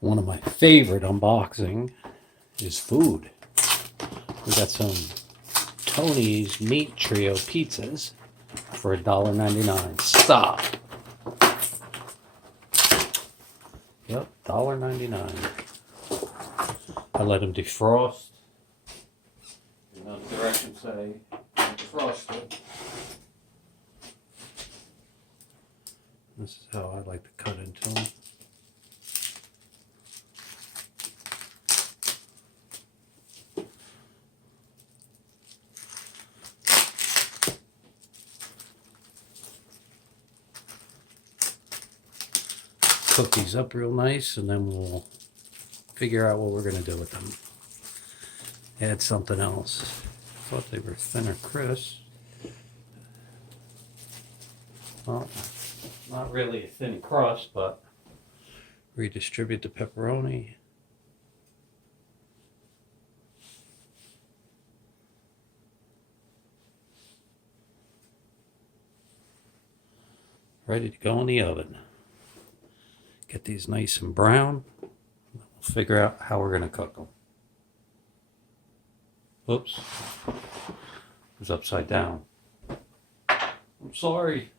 One of my favorite unboxing is food. We got some Tony's Meat Trio pizzas for $1.99. Stop. Yep, $1.99. I let them defrost. You know, the directions say defrosted. This is how I like to cut into them. Cook these up real nice, and then we'll figure out what we're going to do with them. Add something else. Thought they were thinner crisp. Well, not really a thin crust, but redistribute the pepperoni. Ready to go in the oven. Get these nice and brown. We'll figure out how we're going to cook them. Oops. It was upside down. I'm sorry.